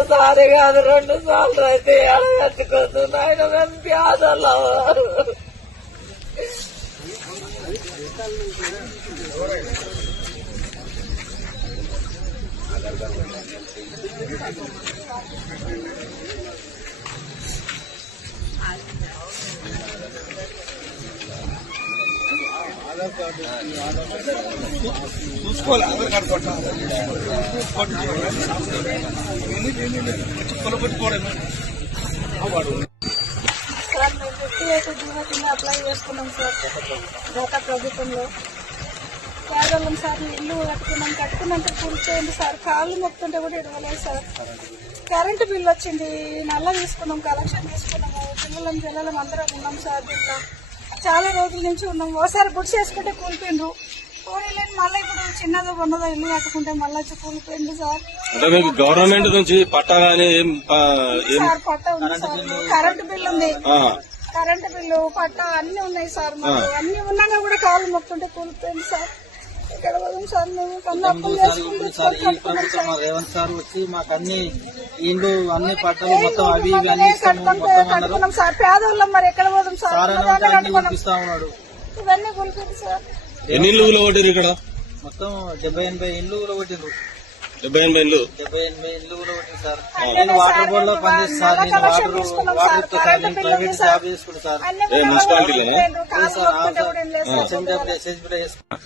ఒక్కసారి కాదు 2 సార్లు అయితే అడగట్టుకుంటుంది ఆయన మేము పేదలు. చూసుకోవాలి ఆధార్ కార్డు కొట్టాలి పెట్టుకోవడం. సార్ మేము 58 జీవో కింద అప్లై చేసుకున్నాం సార్ గత ప్రభుత్వంలో. పేదవాళ్ళం సార్ ఇల్లు కట్టుకున్నాక కూర్చోండి సార్, కాళ్ళు మొక్కుంటే కూడా ఇవ్వలేదు సార్. కరెంటు బిల్లు వచ్చింది, నల్ల తీసుకున్నాం, కలెక్షన్ తీసుకున్నాము, పిల్లలం అందరం ఉన్నాం సార్. దీంట్లో చాలా రోజుల నుంచి ఉన్నాం. ఒకసారి గుడ్స్ వేసుకుంటే కూలిపోయిండ్రు, కూలీలేని మళ్ళీ ఇప్పుడు చిన్నదో ఉన్నదో ఇల్లు కట్టుకుంటే మళ్ళీ వచ్చి కూలిపోయింది సార్. గవర్నమెంట్ నుంచి పట్టా కానీ సార్ పట్టా ఉంది సార్, కరెంటు బిల్లు ఉంది, కరెంటు బిల్లు పట్టా అన్ని ఉన్నాయి సార్. మాకు అన్ని ఉన్నాక కూడా కాళ్ళు మొక్కుంటే కూలిపోయింది సార్. ఇక్కడ పోదాం సార్, మేము రేవంత్ సార్ వచ్చి మాకు అన్ని ఇండ్లు అన్ని పట్టాలు మొత్తం అవి ఇవి అన్ని కట్టుకున్నాం సార్. పేదవాళ్ళం మరి ఎక్కడ పోదాం సార్, పంపిస్తా ఉన్నాడు. ఇవన్నీ కూలిపోయింది సార్. ఎన్ని ఇల్లు కొట్టారు ఇక్కడ? మొత్తం 70-80 ఇండ్లు కూడా కొట్టిండ్రు. 70-80 ఇల్లు కూడా కొట్టింది సార్. నేను వాటర్ బోర్డు లో పనిచేస్తాను సార్. నేను వాటర్ సార్, నేను ప్రైవేట్ జాబ్ చేసుకుంటా సార్. మున్సిపాలిటీలో సార్ SHB లో చేసుకుంటా.